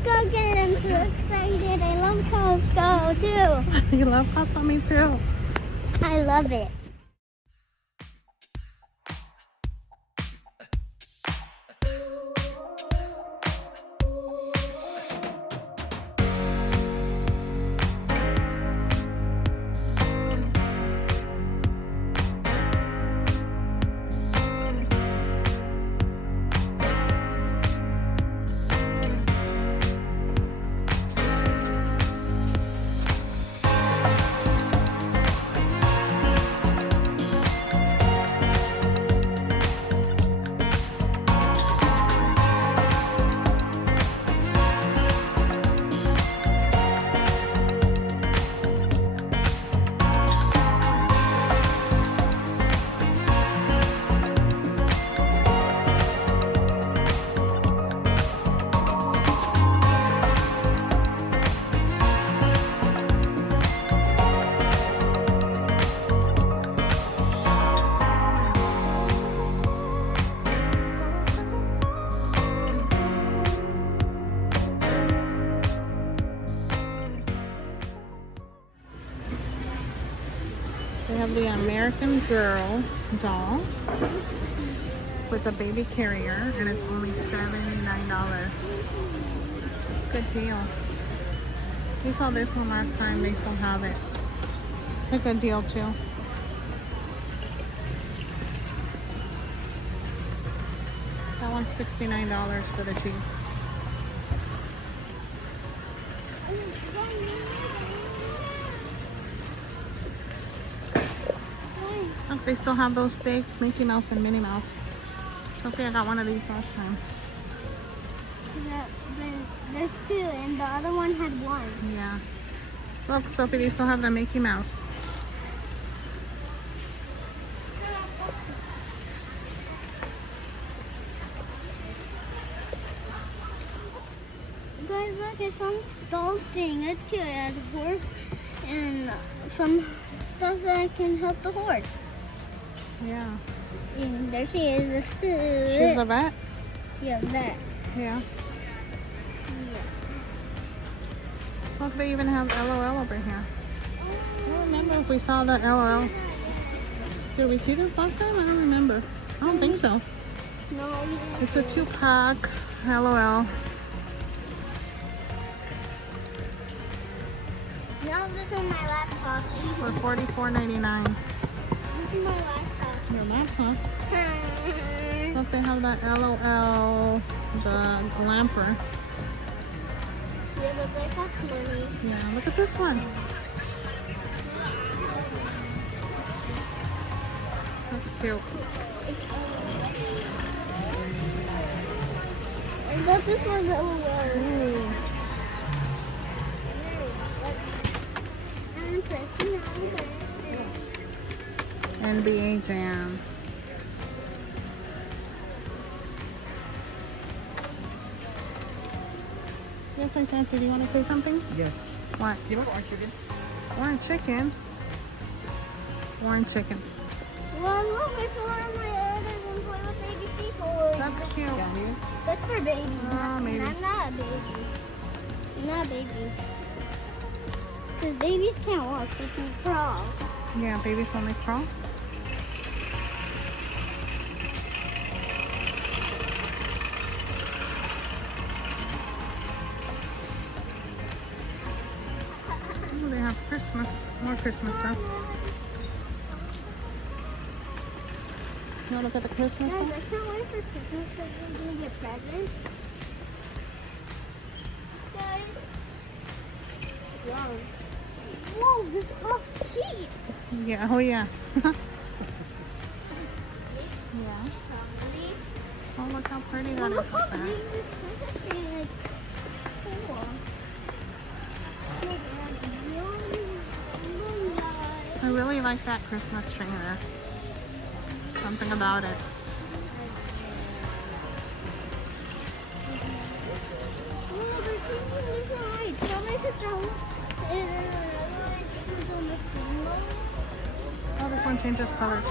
Costco again. I'm so excited. I love Costco too. You love Costco? Me too. I love it. They have the American Girl doll with a baby carrier, and it's only $79. Good deal. We saw this one last time. They still have it. It's a good deal too. That one's $69 for the two. Look, they still have those big Mickey Mouse and Minnie Mouse. Sophia got one of these last time. There's two, and the other one had one. Yeah. Look, Sophie, they still have the Mickey Mouse. Guys, look, it's some doll thing. It's cute. It has a horse and some stuff that can help the horse. Yeah. And there she is, a suit. She's a vet? Yeah, vet. Yeah. Yeah. Look, they even have LOL over here. I don't remember if we saw that LOL. Did we see this last time? I don't remember. I don't think so. No. It's a 2-pack LOL. No, this is my laptop. For $44.99. This is my laptop. Your laptop. Look, they have that LOL, the glamper. Yeah, but they cost money. Yeah, look at this one. That's cute. I thought this was LOL. Ooh. I'm pressing on that. NBA Jam. Yes, I said, do you want to say something? Yes. What? You know orange chicken? Orange chicken? Orange chicken. Well, look, I saw on my others and play with baby people. That's cute. Can you? That's for babies. Maybe. I'm not a baby. I'm not a baby. Because babies can't walk, they can crawl. Yeah, babies only crawl. Ooh, they have Christmas, more Christmas stuff. You want to look at the Christmas Guys, stuff? I can't wait for Christmas because we're going to get presents. Guys. Wow. Whoa, this costs cheap. Yeah, oh yeah. Yeah. Oh, look how pretty that is Look with how that. big this Christmas tree is. Cool. I really like that Christmas tree there. Something about it. Oh, this one changes colors.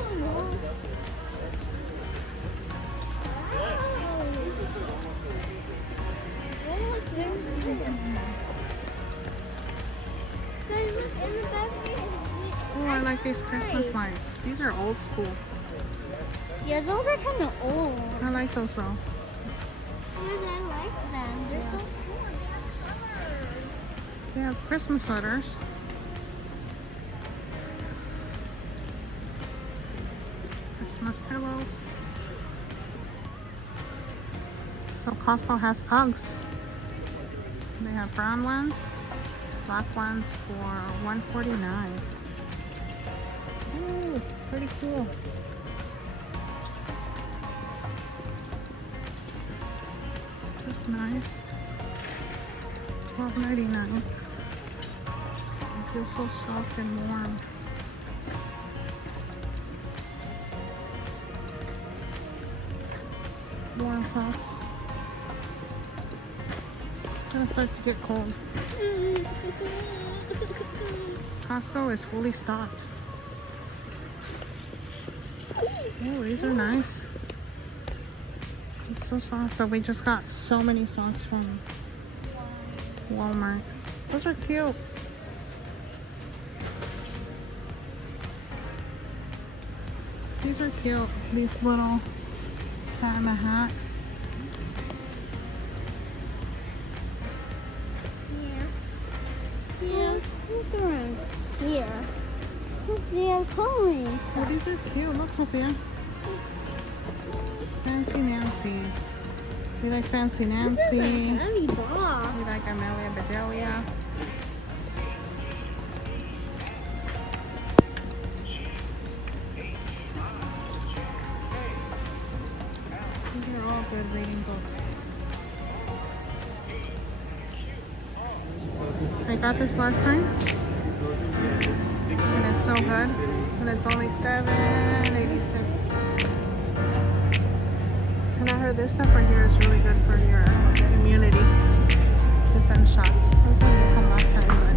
these Christmas lights. These are old school. Yeah, those are kind of old. I like those though. Yes, I like them. They're so cool. They have Christmas sweaters. Christmas pillows. So Costco has Uggs. They have brown ones, black ones for $149. Ooh, pretty cool. This is nice. $12.99. It feels so soft and warm. Warm socks. It's gonna start to get cold. Costco is fully stocked. Oh, these are nice. It's so soft, but we just got so many socks from Walmart. Those are cute. These are cute. These little Panama hat. Yeah. Look around here. They are calling. Oh, these are cute. Look, Sophia. Fancy Nancy. We like Fancy Nancy. Heavy bra. We like Amelia Bedelia. These are all good reading books. I got this last time. And it's so good. And it's only $7.86. And I heard this stuff right here is really good for your immunity. Defense shots. I was gonna get some last time.